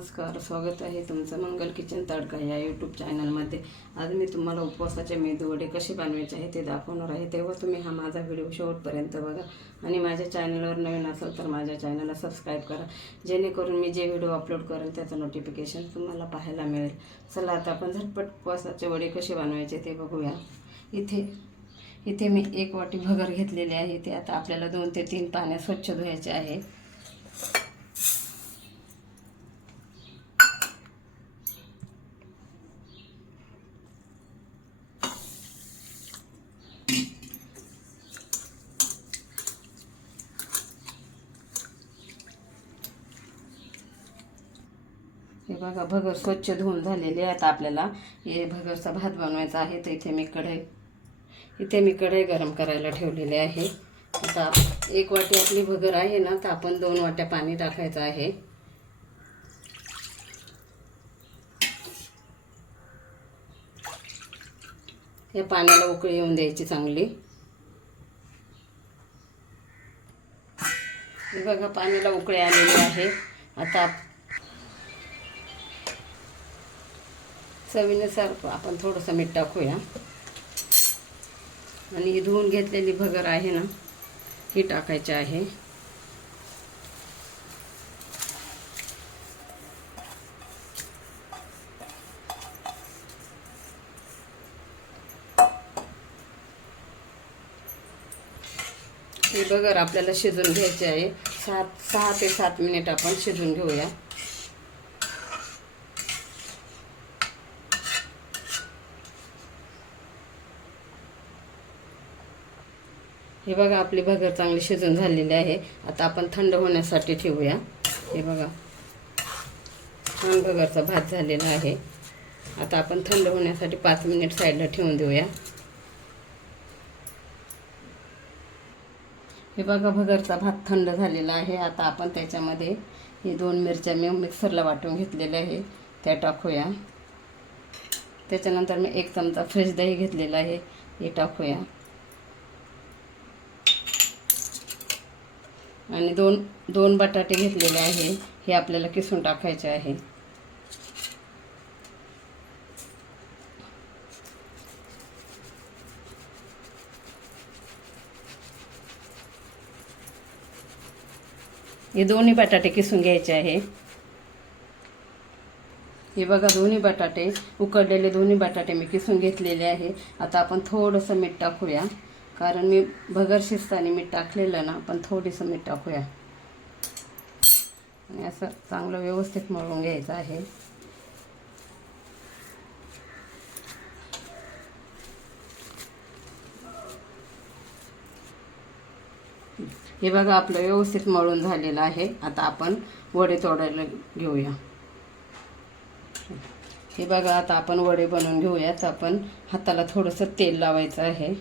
नमस्कार स्वागत आहे तुमचं मंगल किचन तडका या यूट्यूब चॅनलमध्ये आज मी तुम्हाला उपवासाचे मेदूवडे कसे बनवायचे आहे ते दाखवणार आहे. तेव्हा तुम्ही हा माझा व्हिडिओ शेवटपर्यंत बघा. आणि माझ्या चॅनलवर नवीन असाल तर माझ्या चॅनलला सबस्क्राईब करा. जेणेकरून मी जे व्हिडिओ अपलोड करेल त्याचं नोटिफिकेशन तुम्हाला पाहायला मिळेल. चला आता आपण झटपट उपवासाचे वडे कसे बनवायचे ते बघूया. इथे इथे मी एक वाटी भगर घेतलेली आहे. ते आता आपल्याला दोन ते तीन पाण्यात स्वच्छ धुवायचे आहे. बघा भगर स्वच्छ धुवून झालेले आता आपल्याला. हे भगरचा भात बनवायचा आहे तर इथे मी कढई इथे मी कढई गरम करायला ठेवलेली आहे. आता एक वाटी आपली भगर आहे ना तर आपण दोन वाट्या पाणी टाकायचं आहे. या पाण्याला उकळी येऊन द्यायची चांगली. बघा पाण्याला उकळी आलेली आहे. आता चवीनुसार आपण थोडंसं मीठ टाकूया. आणि ही धुवून घेतलेली भगर आहे ना ही टाकायची आहे. ही भगर आपल्याला शिजून घ्यायची आहे. सात सहा ते सात मिनिट आपण शिजून घेऊया. हे बघा आपली भगर चांगली शिजून झालेली आहे. आता आपण थंड होण्यासाठी ठेवूया. हे बघा छान भगरचा भात झालेला आहे. आता आपण थंड होण्यासाठी पाच मिनिट साईडला ठेवून देऊया. हे बघा भगरचा भात थंड झालेला आहे. आता आपण त्याच्यामध्ये हे दोन मिरच्या मी मिक्सरला वाटून घेतलेल्या आहे. त्या टाकूया. त्याच्यानंतर मी एक चमचा फ्रेश दही घेतलेला आहे. हे टाकूया. आणि दोन दोन बटाटे घेतलेले आहे. हे आपल्याला किसून टाकायचे आहे. हे दोन्ही बटाटे किसून घ्यायचे आहे. हे बघा दोन्ही बटाटे उकडलेले दोन्ही बटाटे मी किसून घेतलेले आहे. आता आपण थोडंसं मीठ टाकूया. कारण मी भगर शिजताना मीठ टाकलेलं ना पण थोडीसं मीठ टाकूया. आणि असं चांगलं व्यवस्थित मळून घ्यायचं आहे. हे बघा आपलं व्यवस्थित मळून झालेलं आहे. आता आपण वडे तोडायला घेऊया. हे बघा आता आपण वडे बनवून घेऊयात. आपण हाताला थोडंसं तेल लावायचं आहे.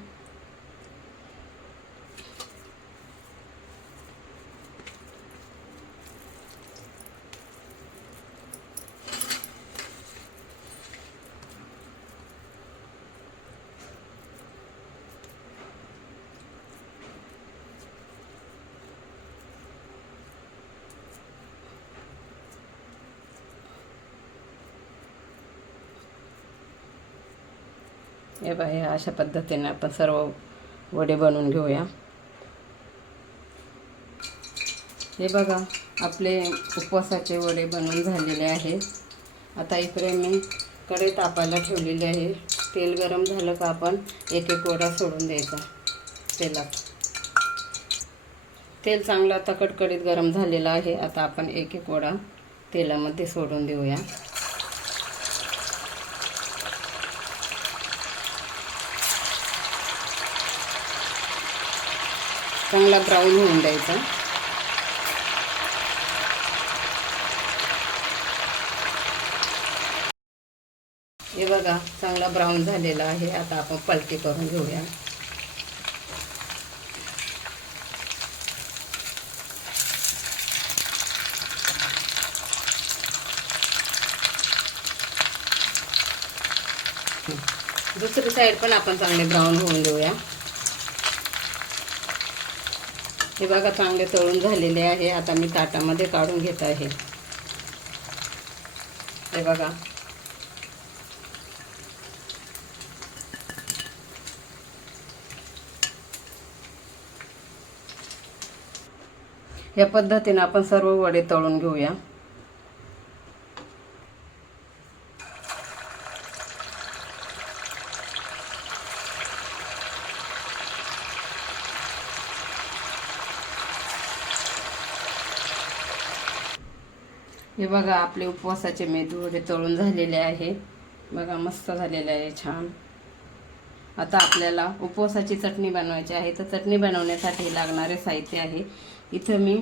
हे बघा हे अशा पद्धतीने आपण सर्व वडे बनवून घेऊया. हे बघा आपले उपवासाचे वडे बनवून झालेले आहेत. आता इकडे मी कडे तापायला ठेवलेले आहे. तेल गरम झालं का आपण एक एक वडा सोडून द्यायचा तेलात. तेल चांगलं आता कडकडीत गरम झालेलं आहे. आता आपण एक एक वडा तेलामध्ये सोडून देऊया. चांगला ब्राऊन होऊन द्यायचा. हे बघा चांगला ब्राऊन झालेला आहे. आता आपण पलटी करून घेऊया. दुसरी साईड पण आपण चांगले ब्राऊन होऊन देऊया. हे बघा चांगले तळून झालेले आहे. आता मी ताटामध्ये काढून घेत आहे. हे बघा. या पद्धतीने आपण सर्व वडे तळून घेऊया. हे बघा आपले उपवासाचे मेदू हे तळून झालेले आहे बघा मस्त झालेले आहे छान. आता आपल्याला उपवासाची चटणी बनवायची आहे. तर चटणी बनवण्यासाठी लागणारे साहित्य आहे. इथं मी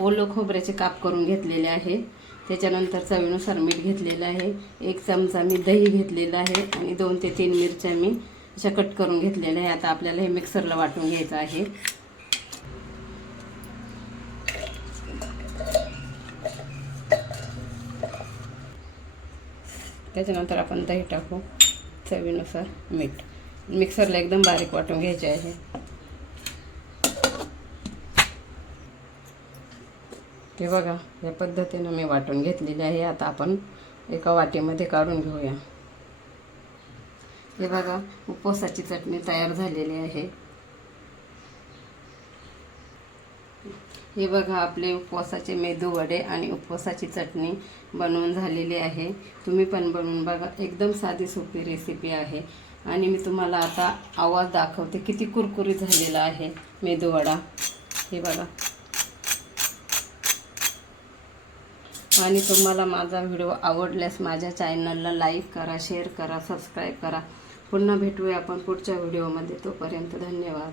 ओलं खोबऱ्याचे काप करून घेतलेले आहे. त्याच्यानंतर चवीनुसार मीठ घेतलेलं आहे. एक चमचा मी दही घेतलेलं आहे. आणि दोन ते तीन मिरच्या मी अशा कट करून घेतलेल्या आहे. आता आपल्याला हे मिक्सरला वाटून घ्यायचं आहे. त्याच्यानंतर आपण दही टाकू चवीनुसार मीठ. मिक्सरला एकदम बारीक वाटून घ्यायचे आहे. ते बघा या पद्धतीनं मी वाटून घेतलेले आहे. आता आपण एका वाटीमध्ये काढून घेऊया. हे बघा उपवासाची चटणी तयार झालेली आहे. हे बघा आपले उपवासाचे मेदू वडे आणि उपवासाची चटणी बनवून झालेली आहे. तुम्ही पण बनवून बघा. एकदम साधी सोपी रेसिपी आहे. आणि मी तुम्हाला आता आवाज दाखवते किती कुरकुरीत झालेला आहे मेदू वडा. हे बघा. आणि तुम्हाला माझा व्हिडिओ आवडल्यास माझ्या चॅनलला लाईक करा शेअर करा सबस्क्राईब करा. पुन्हा भेटूया आपण पुढच्या व्हिडिओमध्ये तोपर्यंत धन्यवाद.